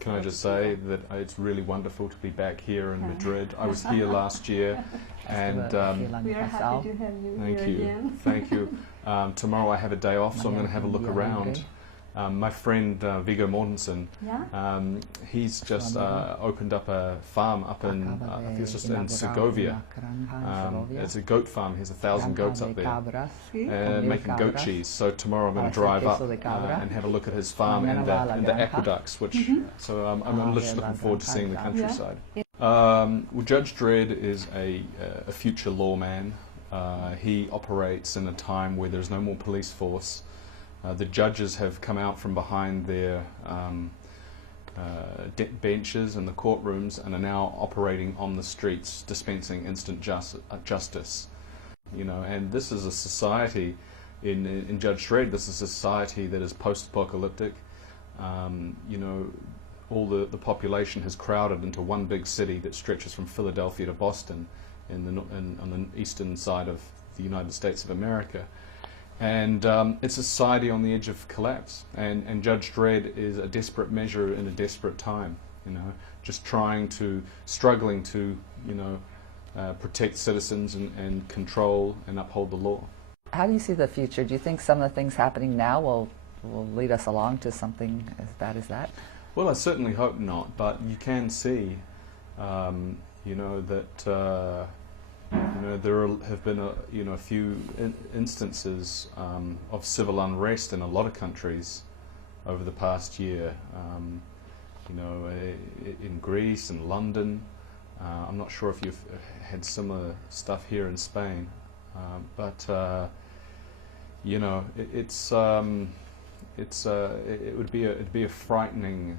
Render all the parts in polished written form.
can I just say that it's really wonderful to be back here in Madrid. I was here last year, and we are happy to have you here again. Thank you. Tomorrow I have a day off, so I'm going to have a look around. My friend Viggo Mortensen, he's just opened up a farm up in, I think it's just in Segovia. It's a goat farm. He has 1,000 goats up there, making goat cheese. So tomorrow I'm going to drive up and have a look at his farm and the aqueducts, which, so I'm just looking forward to seeing the countryside. Well, Judge Dredd is a future lawman. He operates in a time where there's no more police force. The judges have come out from behind their benches in the courtrooms and are now operating on the streets, dispensing instant justice. You know, and this is a society, in Judge Dredd, this is a society that is post-apocalyptic. You know, all the population has crowded into one big city that stretches from Philadelphia to Boston on the eastern side of the United States of America. And it's a society on the edge of collapse, and Judge Dredd is a desperate measure in a desperate time, you know, just struggling to, you know, protect citizens and control and uphold the law. How do you see the future? Do you think some of the things happening now will lead us along to something as bad as that? Well, I certainly hope not, but you can see, you know, that you know, there have been a few instances of civil unrest in a lot of countries over the past year. You know, in Greece and London. I'm not sure if you've had similar stuff here in Spain, but you know, it'd be a frightening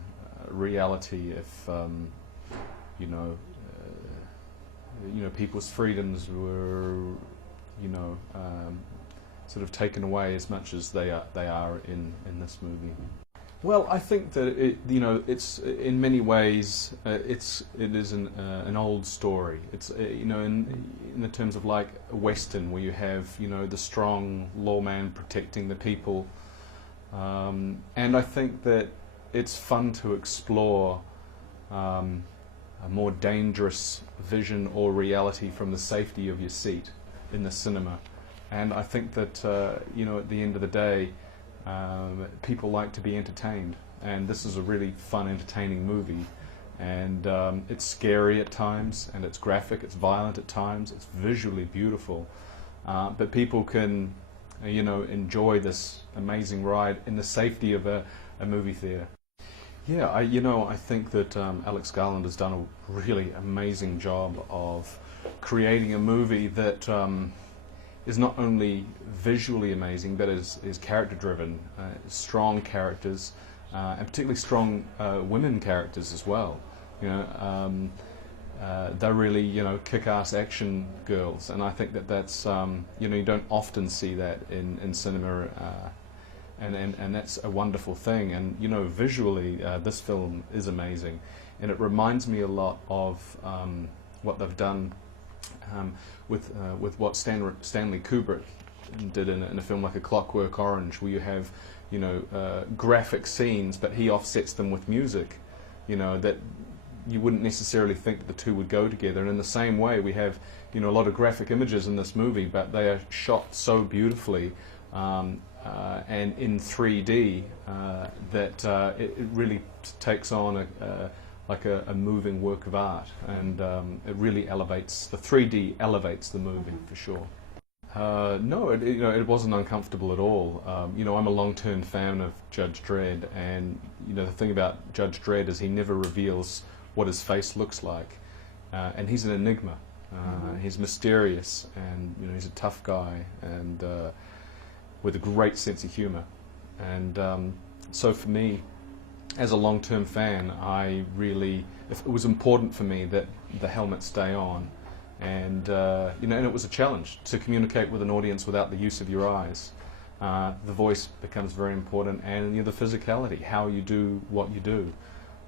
reality if you know, people's freedoms were, you know, sort of taken away as much as they are in this movie. Well, I think that you know, it's in many ways it is an old story. It's you know, in the terms of like a Western, where you have, you know, the strong lawman protecting the people, and I think that it's fun to explore a more dangerous vision or reality from the safety of your seat in the cinema. And I think that, you know, at the end of the day, people like to be entertained. And this is a really fun, entertaining movie. And it's scary at times, and it's graphic, it's violent at times, it's visually beautiful. But people can, you know, enjoy this amazing ride in the safety of a movie theater. Yeah, I think that Alex Garland has done a really amazing job of creating a movie that is not only visually amazing, but is character-driven, strong characters, and particularly strong women characters as well. You know, they're really, you know, kick-ass action girls, and I think that that's, you know, you don't often see that in cinema. And that's a wonderful thing. And you know, visually, this film is amazing, and it reminds me a lot of what they've done with what Stanley Kubrick did in a film like A Clockwork Orange, where you have, you know, graphic scenes, but he offsets them with music, you know, that you wouldn't necessarily think that the two would go together. And in the same way, we have, you know, a lot of graphic images in this movie, but they are shot so beautifully. And in 3D, that it really takes on like a moving work of art, and it really elevates, the 3D elevates the movie for sure. No, you know, it wasn't uncomfortable at all. You know, I'm a long-term fan of Judge Dredd, and you know, the thing about Judge Dredd is he never reveals what his face looks like, and he's an enigma. He's mysterious, and you know, he's a tough guy, and with a great sense of humor. And so for me, as a long-term fan, it was important for me that the helmet stay on, and you know, and it was a challenge to communicate with an audience without the use of your eyes. The voice becomes very important, and you know, the physicality, how you do what you do.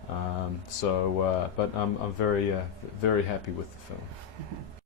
But I'm very happy with the film.